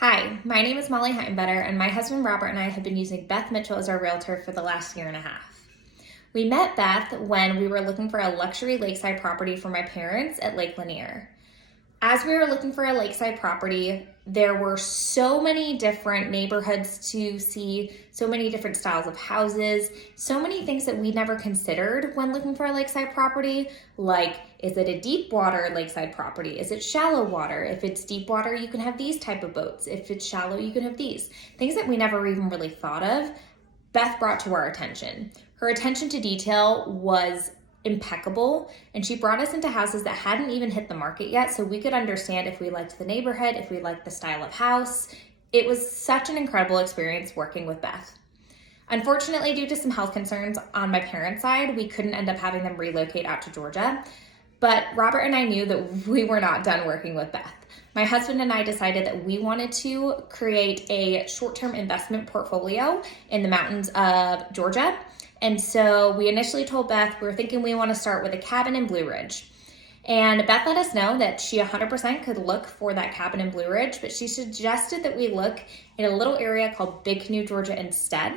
Hi, my name is Molly Heimbetter, and my husband Robert and I have been using Beth Mitchell as our realtor for the last year and a half. We met Beth when we were looking for a luxury lakeside property for my parents at Lake Lanier. As we were looking for a lakeside property, there were so many different neighborhoods to see, so many different styles of houses, so many things that we never considered when looking for a lakeside property, like is it a deep water lakeside property? Is it shallow water? If it's deep water, you can have these type of boats. If it's shallow, you can have these. Things that we never even really thought of, Beth brought to our attention. Her attention to detail was impeccable, and she brought us into houses that hadn't even hit the market yet, so we could understand if we liked the neighborhood, if we liked the style of house. It was such an incredible experience working with Beth. Unfortunately, due to some health concerns on my parents' side, we couldn't end up having them relocate out to Georgia, but Robert and I knew that we were not done working with Beth. My husband and I decided that we wanted to create a short-term investment portfolio in the mountains of Georgia. And so we initially told Beth we were thinking we want to start with a cabin in Blue Ridge. And Beth let us know that she 100% could look for that cabin in Blue Ridge, but she suggested that we look in a little area called Big Canoe, Georgia instead.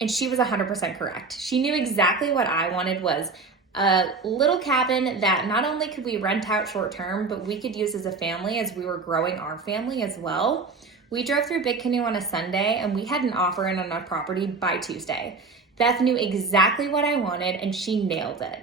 And she was 100% correct. She knew exactly what I wanted was a little cabin that not only could we rent out short term, but we could use as a family as we were growing our family as well. We drove through Big Canoe on a Sunday and we had an offer in on our property by Tuesday. Beth knew exactly what I wanted and she nailed it.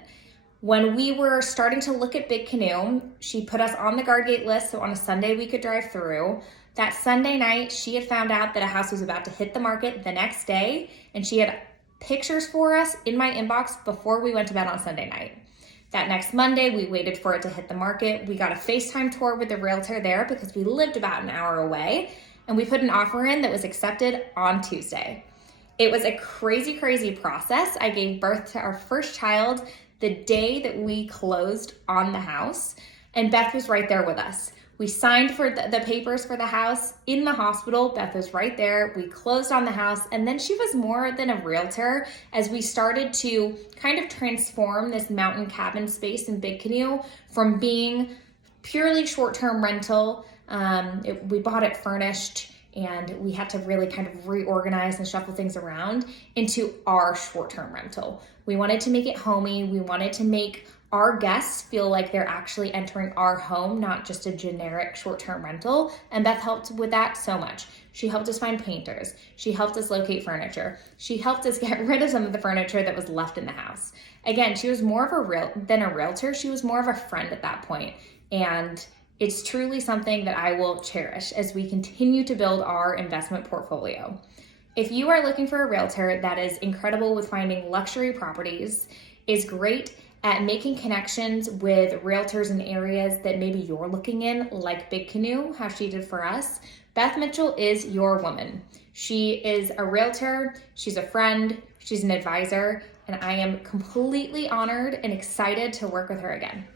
When we were starting to look at Big Canoe, she put us on the guard gate list so on a Sunday we could drive through. That Sunday night, she had found out that a house was about to hit the market the next day, and she had pictures for us in my inbox before we went to bed on Sunday night. That next Monday, we waited for it to hit the market. We got a FaceTime tour with the realtor there because we lived about an hour away, and we put an offer in that was accepted on Tuesday. It was a crazy, crazy process. I gave birth to our first child the day that we closed on the house, and Beth was right there with us. We signed for the papers for the house in the hospital. Beth was right there. We closed on the house, and then she was more than a realtor as we started to kind of transform this mountain cabin space in Big Canoe from being purely short-term rental. We bought it furnished, and we had to really kind of reorganize and shuffle things around into our short-term rental. We wanted to make it homey. We wanted to make our guests feel like they're actually entering our home, not just a generic short-term rental. And Beth helped with that so much. She helped us find painters. She helped us locate furniture. She helped us get rid of some of the furniture that was left in the house. Again, she was more of than a realtor. She was more of a friend at that point. And it's truly something that I will cherish as we continue to build our investment portfolio. If you are looking for a realtor that is incredible with finding luxury properties, is great at making connections with realtors in areas that maybe you're looking in, like Big Canoe, how she did for us, Beth Mitchell is your woman. She is a realtor, she's a friend, she's an advisor, and I am completely honored and excited to work with her again.